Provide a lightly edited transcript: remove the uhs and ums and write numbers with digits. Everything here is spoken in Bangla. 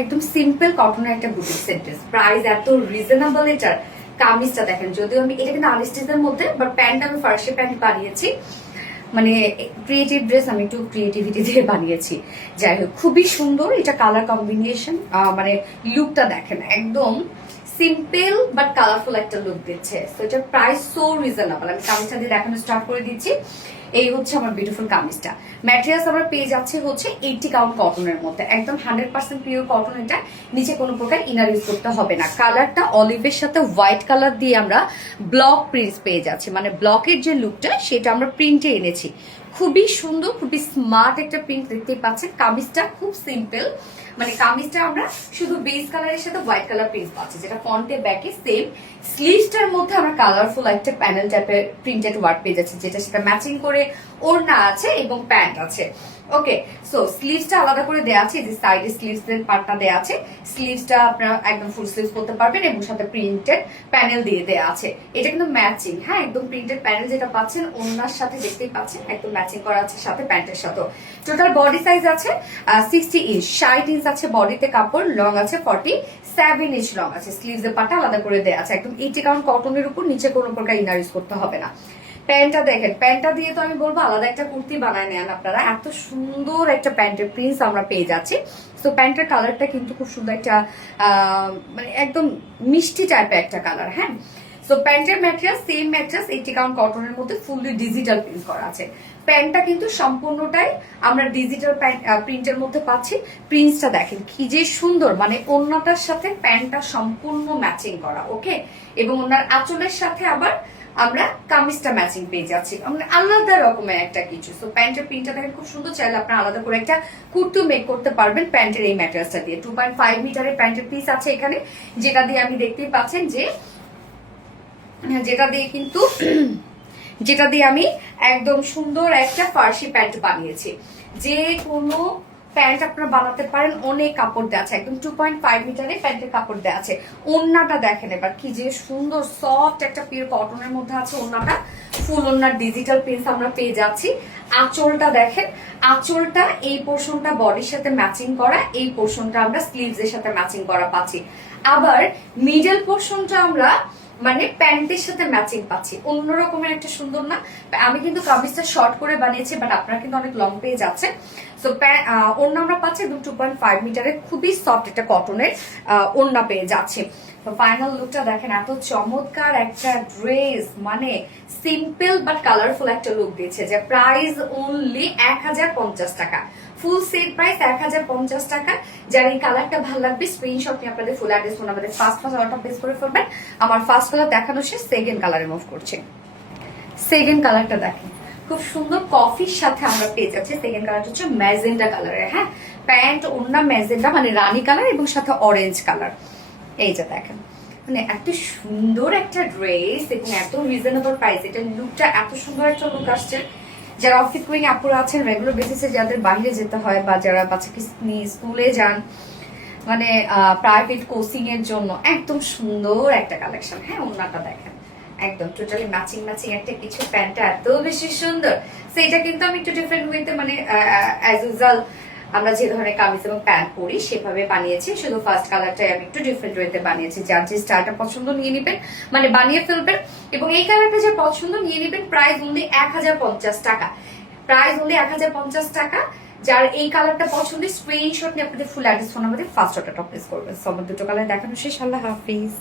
একদম সিম্পল কটনের একটা বুটিক সেন্টেন্স, প্রাইস এত রিজনেবল। এটার কামিজটা দেখেন, যদিও আমি এটা কিন্তু আনস্টিচের মধ্যে, বাট প্যান্ট আমি ফার্স্টে প্যান্ট বানিয়েছি, মানে ক্রিয়েটিভ ড্রেস আমি একটু ক্রিয়েটিভিটি দিয়ে বানিয়েছি। যাই হোক, খুবই সুন্দর এটা কালার কম্বিনেশন, মানে লুকটা দেখেন একদম সিম্পল বাট কালারফুল একটা লুক দিচ্ছে। তো এটার প্রাইস সো রিজনেবল। আমি কামিজটা দিয়ে দেখানো স্টার্ট করে দিচ্ছি। এই হচ্ছে আমার বিউটিফুল কামিজটা। ম্যাটেরিয়ালস আমরা পেয়ে যাচ্ছি হচ্ছে 80 কাউন্ট কটনের মধ্যে, একদম 100% পিওর কটন। এটা নিচে কোনো প্রকার ইনার ইউজ করতে হবে না। কালারটা অলিভের সাথে হোয়াইট কালার দিয়ে আমরা ব্লক প্রিন্টস পেয়ে যাচ্ছি, মানে ব্লকের যে লুকটা সেটা আমরা প্রিন্টে এনেছি। খুবই সুন্দর, খুবই স্মার্ট একটা প্রিন্ট দেখতেই পাচ্ছেন। কামিজটা খুব সিম্পল, মানে কামিজটা আমরা শুধু বেস কালারের সাথে হোয়াইট কালার প্রিন্ট পাচ্ছি, যেটা ফ্রন্টে ব্যাকে সেম। স্লিভসটার মধ্যে আমরা কালারফুল একটা প্যানেল টাইপের প্রিন্টেড ওয়ার্ক পেয়ে যাচ্ছি, যেটা সেটা ম্যাচিং করে ওড়না আছে এবং প্যান্ট আছে। ওকে, সো স্লিভসটা আলাদা করে দেওয়া আছে, যে সাইডে স্লিভস এর পার্টটা দেওয়া আছে। স্লিভসটা আপনারা একদম ফুল স্লিভস করতে পারবেন এবং সাথে প্রিন্টেড প্যানেল দিয়ে দেওয়া আছে। এটা কিন্তু ম্যাচিং, হ্যাঁ, একদম প্রিন্টেড প্যানেল যেটা পাচ্ছেন ওড়নার সাথে দেখতেই পাচ্ছেন, একদম ম্যাচিং করা আছে সাথে প্যান্টের সাথে। টোটাল বডি সাইজ আছে 60 ইঞ্চ, 60 ইঞ্চ আছে বডিতে কাপড়, লং আছে 47 ইঞ্চ লং আছে। স্লিভস এর পার্টটা আলাদা করে দেওয়া আছে, একদম 80 কাউন্ট কটনের উপর, নিচে কোনো প্রকার ইনার ইউজ করতে হবে না। প্যান্টটা দেখেন, প্যান্টটা দিয়ে তো আমি বলবো আলাদা একটা কুর্তি বানায় নেন আপনারা, এত সুন্দর একটা প্যান্টের প্রিন্টস আমরা পেয়ে যাচ্ছি। তো প্যান্টের কালারটা কিন্তু খুব সুন্দর একটা মানে একদম মিষ্টি টাইপের একটা কালার, হ্যাঁ। সো প্যান্টের ম্যাটেরিয়াল সেম ম্যাটেরিয়াল 80 কাউন্ট কটনের মধ্যে ফুললি ডিজিটাল প্রিন্ট করা আছে। প্যান্টটা কিন্তু সম্পূর্ণটাই আমরা ডিজিটাল প্রিন্টের মধ্যে পাচ্ছি। প্রিন্টসটা দেখেন কি যে সুন্দর, মানে ওড়নাটার সাথে প্যান্টটা সম্পূর্ণ ম্যাচিং করা, ওকে। এবং ওনার আঁচলের সাথে আবার আমরা কামিজটা ম্যাচিং পেয়ে যাচ্ছি, মানে আলাদা রকমের একটা কিছু। তো প্যান্টের প্রিন্টটা দেখেন খুব সুন্দর, চাইলে আপনারা আলাদা করে একটা কুর্তি মেক করতে পারবেন প্যান্টের এই ম্যাটেরিয়ালসটা দিয়ে। 2.5 মিটারের প্যান্টের পিস আছে এখানে, যেটা দিয়ে আমি দেখতেই পাচ্ছেন যে যেটা দিয়ে আমি একদম সুন্দর একটা ফার্সি প্যান্ট বানিয়েছি। যে কোনো প্যান্ট আপনারা বানাতে পারেন, অনেক কাপড় দেওয়া আছে, একদম 2.5 মিটারে প্যান্টের কাপড় দেওয়া আছে। ওড়নাটা দেখেন এবার কি যে সুন্দর সফট একটা পিওর কটনের মধ্যে আছে ওড়নাটা, ফুল ওড়নার ডিজিটাল প্রিন্টস আমরা পেয়ে যাচ্ছি। আঁচলটা দেখেন, আঁচলটা এই পোর্শনটা বডির সাথে ম্যাচিং করা, এই পোর্শনটা আমরা স্লিভস এর সাথে ম্যাচিং করা পাচ্ছি। আবার মিডল পোর্শনটা আমরা মানে প্যান্টের সাথে ম্যাচিং পাচ্ছি, অন্য রকমের একটা সুন্দর না। আমি কিন্তু কামিজটা শর্ট করে বানিয়েছি, বাট আপনারা কিন্তু অনেক লং পেয়ে যাচ্ছে। সো ওড়না আমরা পাচ্ছি একদম 2.5 মিটারের খুবই সফট একটা কটনের ওড়না পেয়ে যাচ্ছে। তো ফাইনাল লুকটা দেখেন, এত চমৎকার একটা ড্রেস, মানে সিম্পল বাট কালারফুল একটা লুক দিয়েছে। যে প্রাইস অনলি 1050 টাকা, ফুল সেট প্রাইস 1050 টাকা। যার এই কালারটা ভালো লাগবে স্ক্রিনশট নিয়ে আপনাদের ফুল অ্যাড্রেস ফোন আমাদের ফার্স্ট অর্ডারটা প্লেস করে ফেলবেন। আমার ফার্স্ট কালার দেখানো শেষ, সেকেন্ড কালারে মুভ করছে। সেকেন্ড কালারটা দেখেন খুব সুন্দর কফির সাথে আমরা পেয়ে যাচ্ছি। সেকেন্ড কালারটা হচ্ছে ম্যাজেন্ডা কালারের, হ্যাঁ, প্যান্ট ওড়না ম্যাজেন্ডা মানে রানী কালার এবং সাথে অরেঞ্জ কালার। এই যে দেখেন, মানে এত সুন্দর একটা ড্রেস এবং এত রিজনেবল প্রাইস, এটা লুকটা এত সুন্দর একটা লুক আসছে। যারা অফিস গোয়িং আপুরা আছেন, রেগুলার বেসিসে যাদের বাইরে যেতে হয় বা যারা বাচ্চাকে নিয়ে স্কুলে যান, মানে প্রাইভেট কোচিং এর জন্য একদম সুন্দর একটা কালেকশন। হ্যাঁ, ওড়নাটা দেখেন একদম টোটালি ম্যাচিং ম্যাচিং একটা কিছু, প্যান্টটা এত বেশি সুন্দর। সেটা কিন্তু আমি একটু ডিফারেন্ট ওয়েতে, মানে অ্যাজ ইউজুয়াল আমরা যে ধরনের কামিজ এবং প্যান্ট পরি সেভাবে বানিয়েছি, শুধু ফার্স্ট কালারটাই আমি একটু ডিফারেন্ট ওয়েতে বানিয়েছি। যার যে স্টাইলটা পছন্দ নিয়ে নেবেন, মানে বানিয়ে ফেলবেন। এবং এই কালারটা যে পছন্দ নিয়ে নেবেন। প্রাইস অনলি 1050 টাকা, প্রাইস অনলি 1050 টাকা। যার এই কালারটা পছন্দ স্ক্রিনশট নিয়ে আপনাদের ফুল অ্যাড্রেস ফোন আমাদের ফার্স্ট অর্ডারটা প্লেস করবেন। সব দুটো কালার দেখানো শেষ, আল্লাহ হাফিজ।